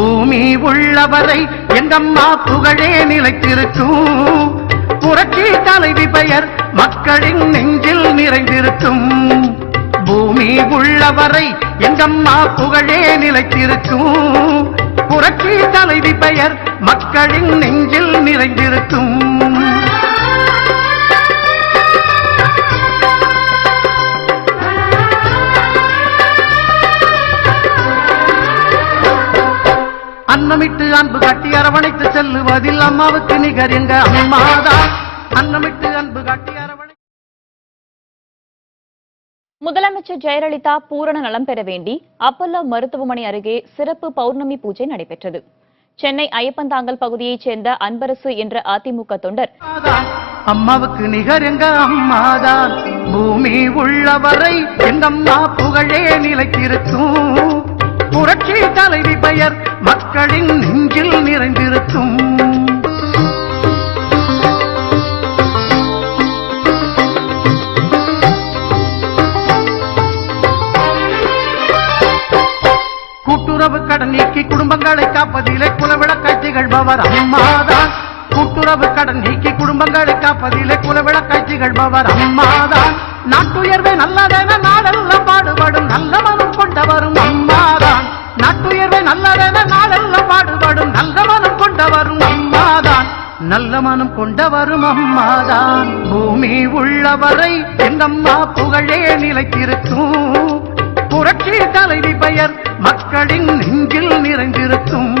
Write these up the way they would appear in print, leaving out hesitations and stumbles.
பூமி உள்ளவரை எங்கம்மா புகழே நிலைத்திருக்கும். புரட்சி தலைவி பெயர் மக்களின் நெஞ்சில் நிறைந்திருக்கும். பூமி உள்ளவரை எங்கம்மா புகழே நிலைத்திருக்கும். புரட்சி தலைவி பெயர் மக்களின் நெஞ்சில் நிறைந்திருக்கும். அன்னமிட்டு அன்பு காட்டி அரவணைத்து செல்லுவதில் அம்மாவுக்கு நிகர் எங்க அம்மாதான். அன்னமிட்டு அன்பு காட்டி அரவணை. முதலமைச்சர் ஜெயலலிதா பூரண நலம் பெற வேண்டி அப்பல்லோ மருத்துவமனை அருகே சிறப்பு பௌர்ணமி பூஜை நடைபெற்றது. சென்னை ஐயப்பந்தாங்கல் பகுதியைச் சேர்ந்த அன்பரசு என்ற அதிமுக தொண்டர், அம்மாவுக்கு நிகர் எங்க அம்மாதான். பூமி உள்ளவரை எங்கம்மா புகழே நிலைத்திருக்கும். புரட்சி தலைவி பெயர் மக்களின் நெஞ்சில் நிறைந்திருக்கும். கூட்டுறவு கடன் நீக்கி குடும்பங்களை காப்பதிலே குலவிளக்காய் திகழ்பவர் அம்மாதான். கூட்டுறவு கடன் நீக்கி குடும்பங்களை காப்பதிலே குலவிளக்காய் திகழ்பவர் அம்மாதான். நாட்டுயர்வே நல்லதென நாடெல்லாம் பாடுபடும் நல்ல மனம் கொண்டவரும் அம்மாதான். நாட்டுயர்வே நல்லதென நாடெல்லாம் பாடுபடும் நல்ல மனம் கொண்டவரும் அம்மாதான். நல்ல மனம் கொண்டவரும் அம்மாதான். பூமி உள்ளவரை எங்கம்மா புகழே நிலைத்திருக்கும். புரட்சி தலைவி பெயர் மக்களின் நெஞ்சில் நிறைந்திருக்கும்.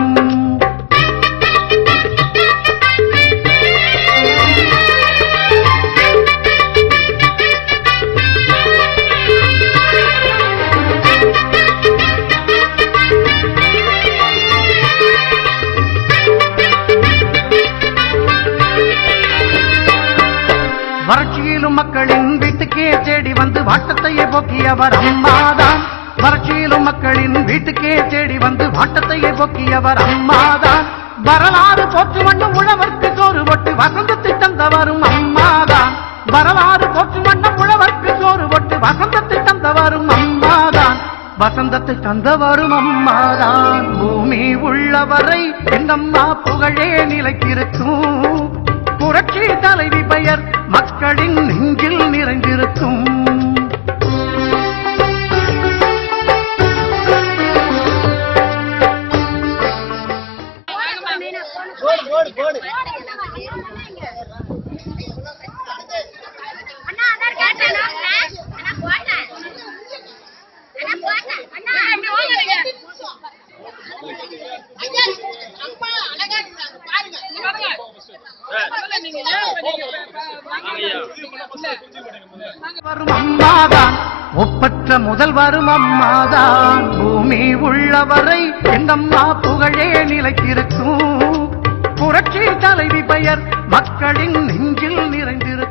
வறட்சியிலும் மக்களின் வீட்டுக்கே தேடி வந்து வாட்டத்தையே போக்கியவர் அம்மாதான். வறட்சியிலும் மக்களின் வீட்டுக்கே தேடி வந்து வாட்டத்தையே போக்கியவர் அம்மாதான். வரலாறு போற்று வண்ணம் உழவர்க்கு சோறு போட்டு வசந்தத்தை தந்தவரும் அம்மாதான். வரலாறு போற்று வண்ணம் உழவர்க்கு சோறு போட்டு வசந்தத்தை தந்தவரும் அம்மாதான். வசந்தத்தை தந்தவரும் அம்மாதான். பூமி உள்ளவரை எங்கம்மா புகழே நிலைத்திருக்கும். புரட்சி தலைவி பெயர் மக்களின் நெஞ்சில் நிறைந்திருக்கும். அம்மாதான் ஒப்பற்ற முதல்வரும் அம்மாதான். பூமி உள்ளவரை எங்கம்மா புகழே நிலைத்திருக்கும். புரட்சி தலைவி பெயர் மக்களின் நெஞ்சில் நிறைந்திருக்கும்.